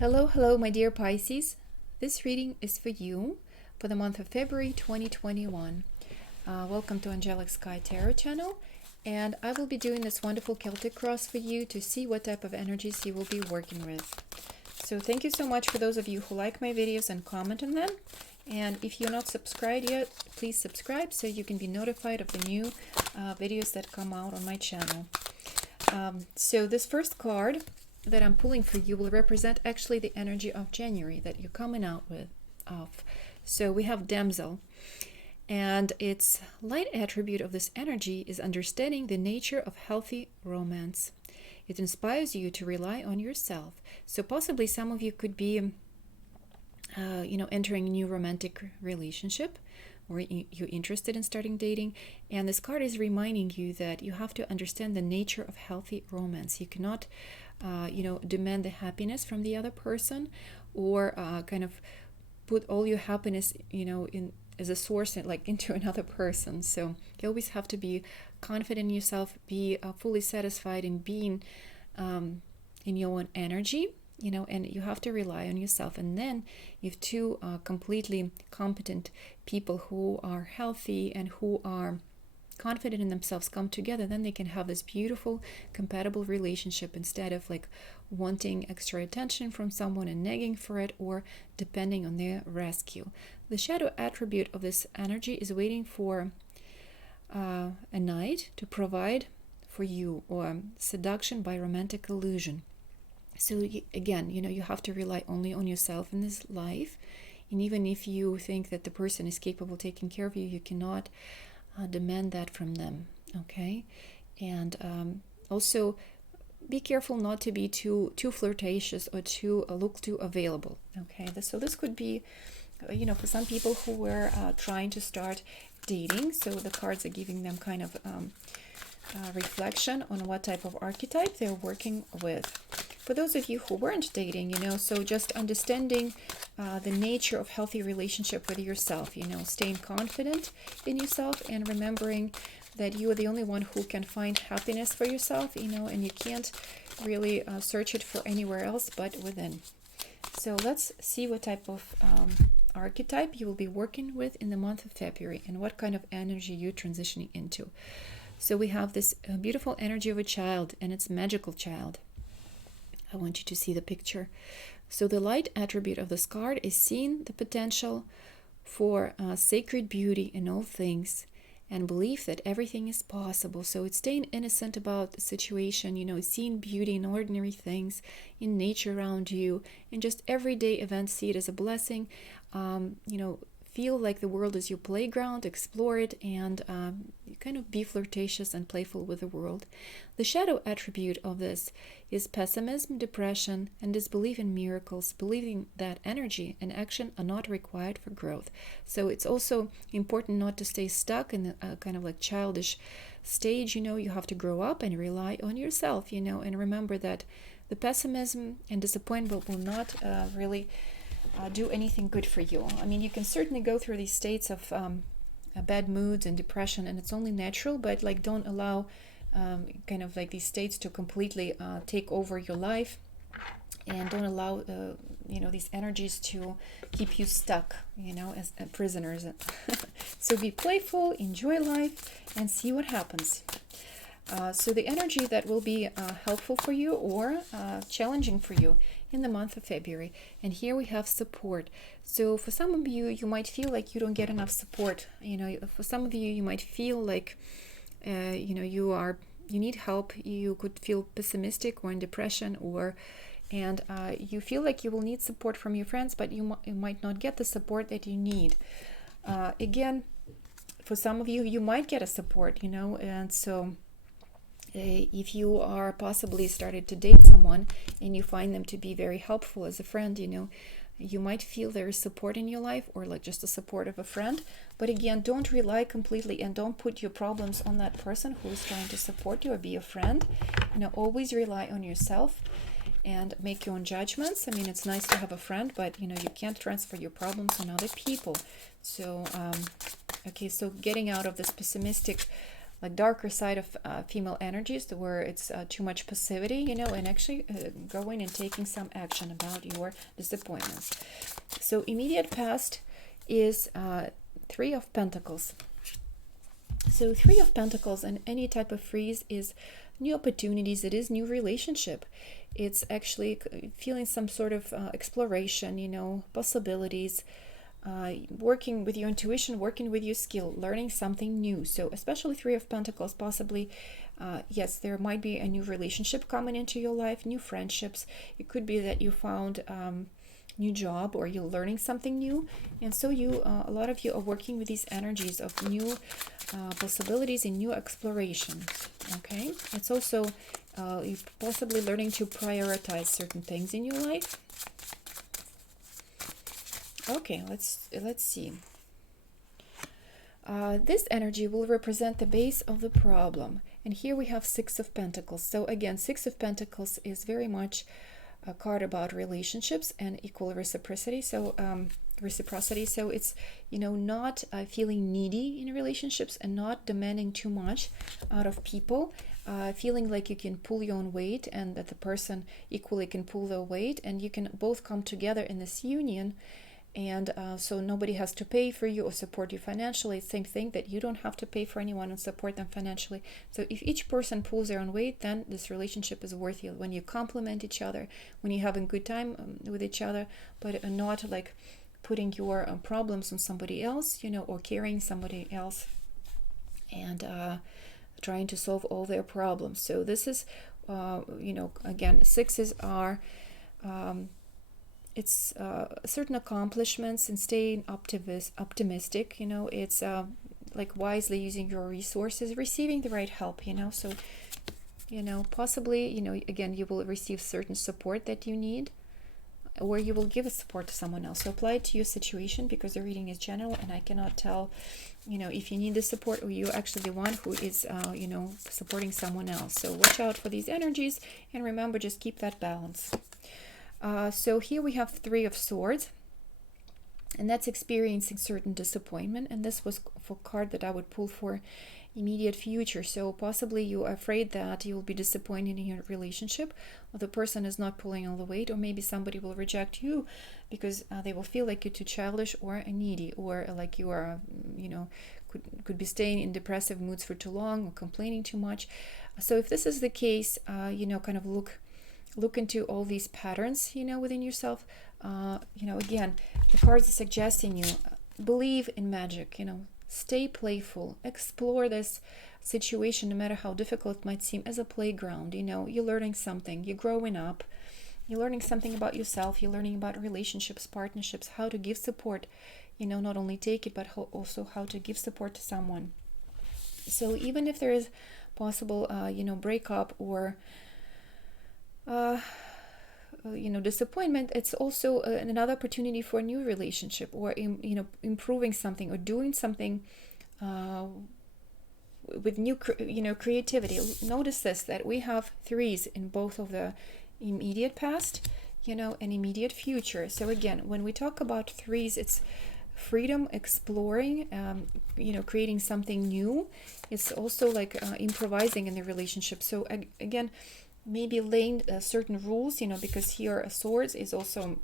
Hello, my dear Pisces. This reading is for you for the month of February 2021. Welcome to Angelic Sky Tarot channel, and I will be doing this wonderful Celtic cross for you to see what type of energies you will be working with. So thank you so much for those of you who like my videos and comment on them. And if you're not subscribed yet, please subscribe so you can be notified of the new videos that come out on my channel. So this first card that I'm pulling for you will represent actually the energy of January that you're coming out with of. So we have Damsel, and its light attribute of this energy is understanding the nature of healthy romance. It inspires you to rely on yourself. So possibly some of you could be entering a new romantic relationship, or you're interested in starting dating, and this card is reminding you that you have to understand the nature of healthy romance. You cannot demand the happiness from the other person, or kind of put all your happiness in as a source into another person. So you always have to be confident in yourself, be fully satisfied in being in your own energy, and you have to rely on yourself. And then if two completely competent people who are healthy and who are confident in themselves come together, then they can have this beautiful compatible relationship instead of wanting extra attention from someone and nagging for it or depending on their rescue. The shadow attribute of this energy is waiting for a knight to provide for you, or seduction by romantic illusion. So again, you have to rely only on yourself in this life. And even if you think that the person is capable of taking care of you, you cannot demand that from them. Okay? And also be careful not to be too flirtatious or to look too available. Okay? So this could be, for some people who were trying to start dating. So the cards are giving them kind of reflection on what type of archetype they're working with. For those of you who weren't dating, so just understanding the nature of healthy relationship with yourself, staying confident in yourself and remembering that you are the only one who can find happiness for yourself, and you can't really search it for anywhere else but within. So let's see what type of archetype you will be working with in the month of February and what kind of energy you're transitioning into. So we have this beautiful energy of a child, and it's magical child. I want you to see the picture. So the light attribute of this card is seeing the potential for sacred beauty in all things and belief that everything is possible. So it's staying innocent about the situation, seeing beauty in ordinary things, in nature around you, in just everyday events. See it as a blessing. Feel like the world is your playground, explore it, and kind of be flirtatious and playful with the world. The shadow attribute of this is pessimism, depression, and disbelief in miracles, believing that energy and action are not required for growth. So it's also important not to stay stuck in a kind of childish stage. You have to grow up and rely on yourself, and remember that the pessimism and disappointment will not really do anything good for you. I mean, you can certainly go through these states of bad moods and depression, and it's only natural, but don't allow these states to completely take over your life, and don't allow these energies to keep you stuck, as prisoners. So be playful, enjoy life, and see what happens. So the energy that will be helpful for you or challenging for you in the month of February. And here we have support. So for some of you, you might feel like you don't get enough support. For some of you, you might feel like, you need help. You could feel pessimistic or in depression, and you feel like you will need support from your friends, but you might not get the support that you need. Again, for some of you, you might get a support, and so if you are possibly started to date someone and you find them to be very helpful as a friend, you might feel there is support in your life, or just the support of a friend. But again, don't rely completely and don't put your problems on that person who is trying to support you or be a friend. Always rely on yourself and make your own judgments. I mean, it's nice to have a friend, but you can't transfer your problems on other people. So so getting out of this pessimistic like darker side of female energies, where it's too much passivity, and actually going and taking some action about your disappointments. So immediate past is Three of Pentacles. So Three of Pentacles and any type of freeze is new opportunities. It is new relationship. It's actually feeling some sort of exploration, possibilities, working with your intuition, working with your skill, learning something new. So especially Three of Pentacles, possibly, yes, there might be a new relationship coming into your life, new friendships. It could be that you found new job, or you're learning something new, and so a lot of you are working with these energies of new possibilities and new exploration. Okay, it's also you're possibly learning to prioritize certain things in your life. Okay, let's see. This energy will represent the base of the problem, and here we have Six of Pentacles. So again, Six of Pentacles is very much a card about relationships and equal reciprocity. So so it's not feeling needy in relationships and not demanding too much out of people, feeling like you can pull your own weight and that the person equally can pull their weight, and you can both come together in this union. And so nobody has to pay for you or support you financially. Same thing, that you don't have to pay for anyone and support them financially. So if each person pulls their own weight, then this relationship is worth it. When you complement each other, when you're having good time with each other, but not like putting your problems on somebody else, or carrying somebody else and trying to solve all their problems. So this is, again, sixes are... it's certain accomplishments and staying optimistic. It's like wisely using your resources, receiving the right help. So possibly again, you will receive certain support that you need, or you will give a support to someone else. So apply it to your situation, because the reading is general and I cannot tell if you need the support or you're actually the one who is supporting someone else. So watch out for these energies, and remember, just keep that balance. So here we have Three of Swords, and that's experiencing certain disappointment, and this was for card that I would pull for immediate future. So possibly you are afraid that you will be disappointed in your relationship, or the person is not pulling all the weight, or maybe somebody will reject you because they will feel like you're too childish or needy, or like you are could be staying in depressive moods for too long, or complaining too much. So if this is the case, kind of look into all these patterns, within yourself. Again, the cards are suggesting you believe in magic, stay playful, explore this situation, no matter how difficult it might seem, as a playground. You're learning something, you're growing up, you're learning something about yourself, you're learning about relationships, partnerships, how to give support, not only take it, but also how to give support to someone. So even if there is possible, breakup or disappointment, it's also another opportunity for a new relationship, or improving something, or doing something with new creativity. Notice this, that we have threes in both of the immediate past and immediate future. So again, when we talk about threes, it's freedom, exploring, creating something new. It's also like improvising in the relationship. So again, maybe laying certain rules, because here Swords is also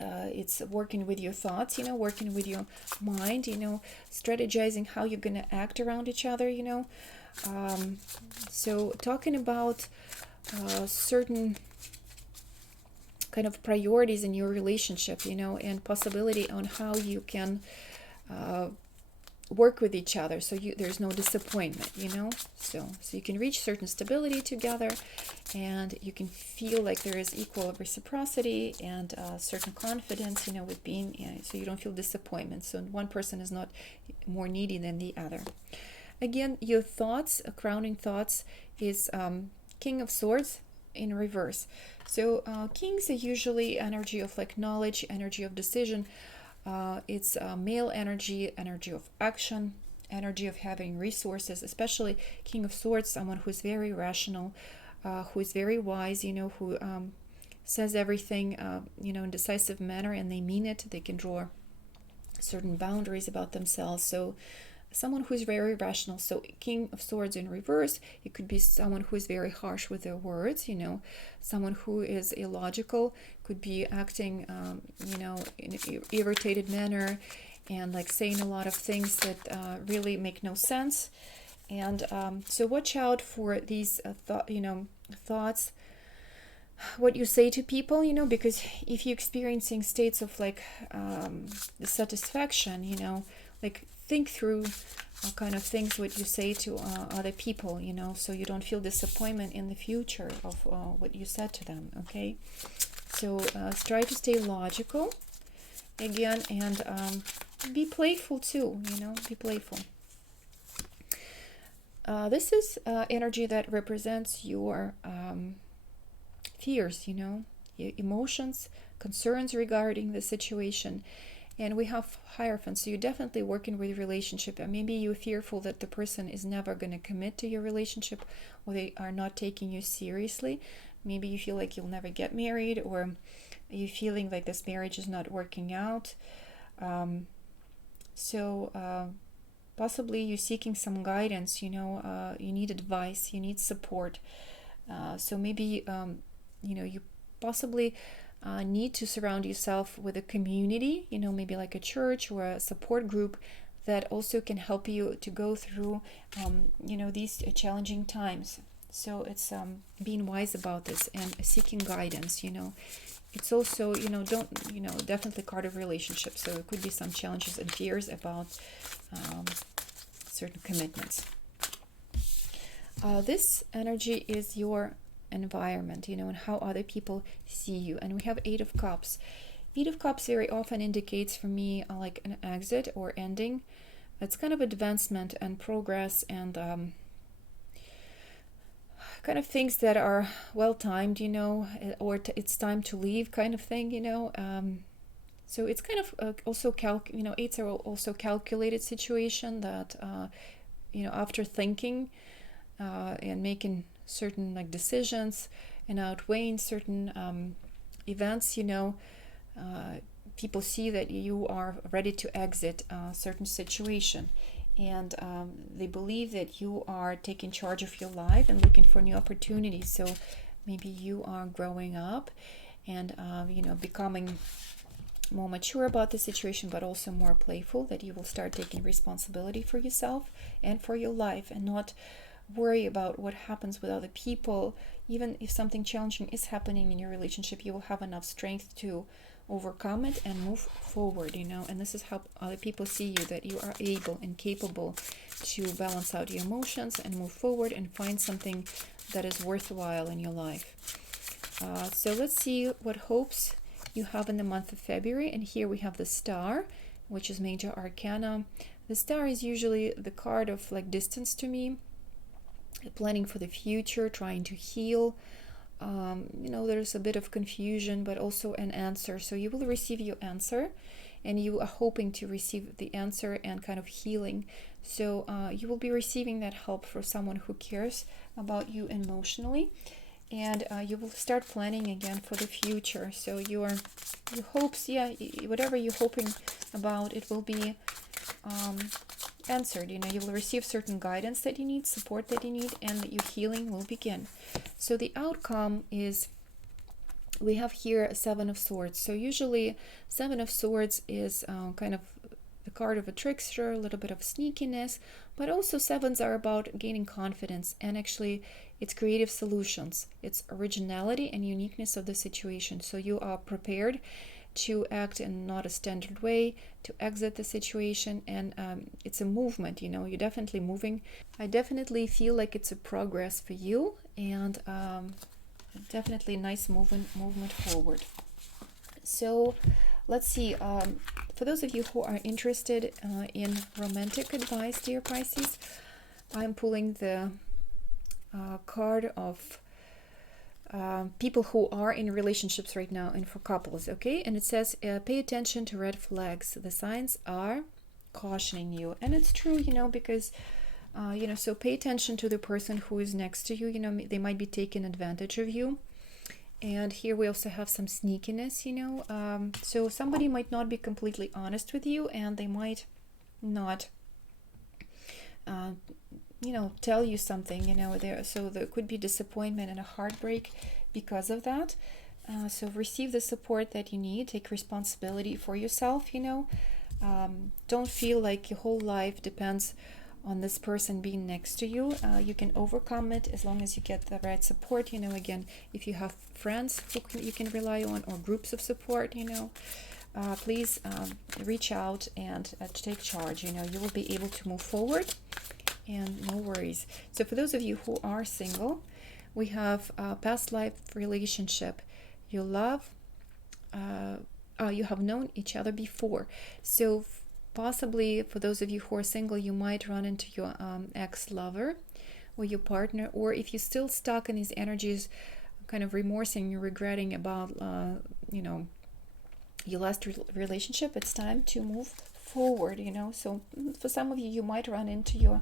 it's working with your thoughts, working with your mind, strategizing how you're going to act around each other, so talking about certain kind of priorities in your relationship, and possibility on how you can work with each other, so there's no disappointment, so you can reach certain stability together, and you can feel like there is equal reciprocity and certain confidence, with being, so you don't feel disappointment, so one person is not more needy than the other. Again, your thoughts, crowning thoughts, is King of Swords in reverse. So kings are usually energy of like knowledge, energy of decision. It's male energy, energy of action, energy of having resources, especially King of Swords, someone who's very rational, who is very wise, who says everything, in decisive manner, and they mean it. They can draw certain boundaries about themselves. So someone who is very rational. So King of Swords in reverse, it could be someone who is very harsh with their words, someone who is illogical, could be acting, in an irritated manner and like saying a lot of things that really make no sense. And so watch out for these thoughts, what you say to people, because if you're experiencing states of like dissatisfaction, like think through kind of things what you say to other people, so you don't feel disappointment in the future of what you said to them. Okay, so try to stay logical again, and be playful too, be playful. This is energy that represents your fears, your emotions, concerns regarding the situation. And we have Hierophant, so you're definitely working with your relationship, and maybe you're fearful that the person is never going to commit to your relationship, or they are not taking you seriously. Maybe you feel like you'll never get married, or you're feeling like this marriage is not working out. Possibly you're seeking some guidance, you need advice, you need support. So maybe, you possibly need to surround yourself with a community, maybe like a church or a support group that also can help you to go through, these challenging times. So it's being wise about this and seeking guidance, It's also, definitely card of relationship. So it could be some challenges and fears about certain commitments. This energy is your environment, and how other people see you. And we have Eight of Cups. Eight of Cups very often indicates for me like an exit or ending. It's kind of advancement and progress and kind of things that are well timed, or it's time to leave kind of thing, So it's kind of also eights are also calculated situation that after thinking and making certain like decisions and outweighing certain events, people see that you are ready to exit a certain situation, and they believe that you are taking charge of your life and looking for new opportunities. So maybe you are growing up and becoming more mature about the situation, but also more playful, that you will start taking responsibility for yourself and for your life, and not worry about what happens with other people. Even if something challenging is happening in your relationship, you will have enough strength to overcome it and move forward, and this is how other people see you, that you are able and capable to balance out your emotions and move forward and find something that is worthwhile in your life. So let's see what hopes you have in the month of February. And here we have the Star, which is major arcana. The Star is usually the card of like distance to me, planning for the future, trying to heal. There's a bit of confusion, but also an answer. So you will receive your answer, and you are hoping to receive the answer and kind of healing. So you will be receiving that help for someone who cares about you emotionally, and you will start planning again for the future. So your hopes, whatever you're hoping about, it will be answered. You will receive certain guidance that you need, support that you need, and your healing will begin. So the outcome is, we have here a Seven of Swords. So usually Seven of Swords is kind of the card of a trickster, a little bit of sneakiness, but also sevens are about gaining confidence, and actually it's creative solutions, it's originality and uniqueness of the situation. So you are prepared to act in not a standard way, to exit the situation, and it's a movement, you're definitely moving. I definitely feel like it's a progress for you, and definitely a nice movement forward. So let's see, for those of you who are interested in romantic advice, dear Pisces, I'm pulling the card of people who are in relationships right now, and for couples, okay? And it says, pay attention to red flags. The signs are cautioning you. And it's true, because, so pay attention to the person who is next to you. They might be taking advantage of you. And here we also have some sneakiness, so somebody might not be completely honest with you, and they might not tell you something, so there could be disappointment and a heartbreak because of that. So receive the support that you need. Take responsibility for yourself. Don't feel like your whole life depends on this person being next to you. You can overcome it as long as you get the right support. Again, if you have friends you can rely on, or groups of support, please reach out and take charge. You will be able to move forward, and no worries. So for those of you who are single, we have a past life relationship. You love, you have known each other before. So possibly for those of you who are single, you might run into your ex-lover or your partner, or if you're still stuck in these energies, kind of remorsing, you're regretting about, your last relationship, it's time to move forward. So for some of you, you might run into your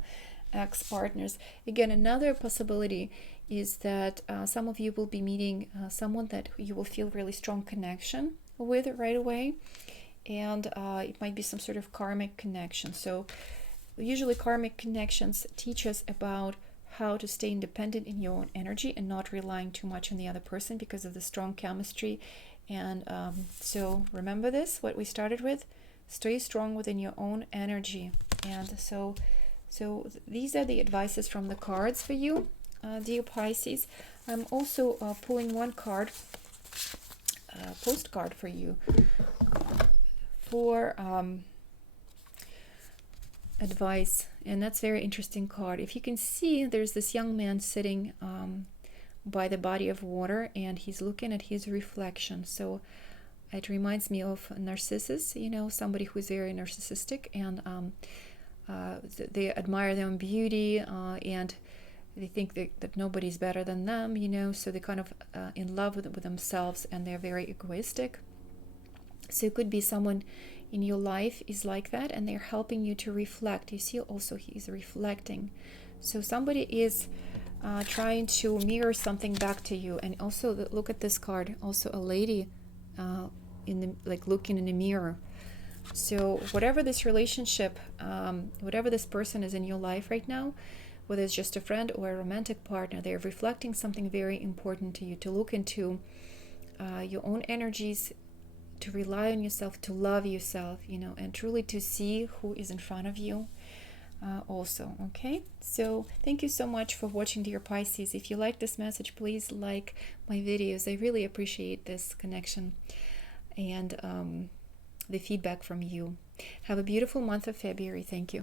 ex-partners. Again, another possibility is that some of you will be meeting someone that you will feel really strong connection with right away, and it might be some sort of karmic connection. So usually karmic connections teach us about how to stay independent in your own energy and not relying too much on the other person because of the strong chemistry. And so remember this, what we started with: stay strong within your own energy. And so these are the advices from the cards for you, dear Pisces. I'm also pulling one card, postcard for you, for advice, and that's very interesting card. If you can see, there's this young man sitting by the body of water, and he's looking at his reflection. So it reminds me of Narcissus, somebody who's very narcissistic, and they admire their own beauty, and they think that nobody's better than them, so they're kind of in love with themselves, and they're very egoistic. So it could be someone in your life is like that, and they're helping you to reflect. You see also he's reflecting. So somebody is trying to mirror something back to you. And also look at this card, also a lady looking in a mirror. So whatever this relationship, whatever this person is in your life right now, whether it's just a friend or a romantic partner, they're reflecting something very important to you, to look into your own energies, to rely on yourself, to love yourself, and truly to see who is in front of you also. Okay, so thank you so much for watching, dear Pisces. If you like this message, please like my videos. I really appreciate this connection and the feedback from you. Have a beautiful month of February. Thank you.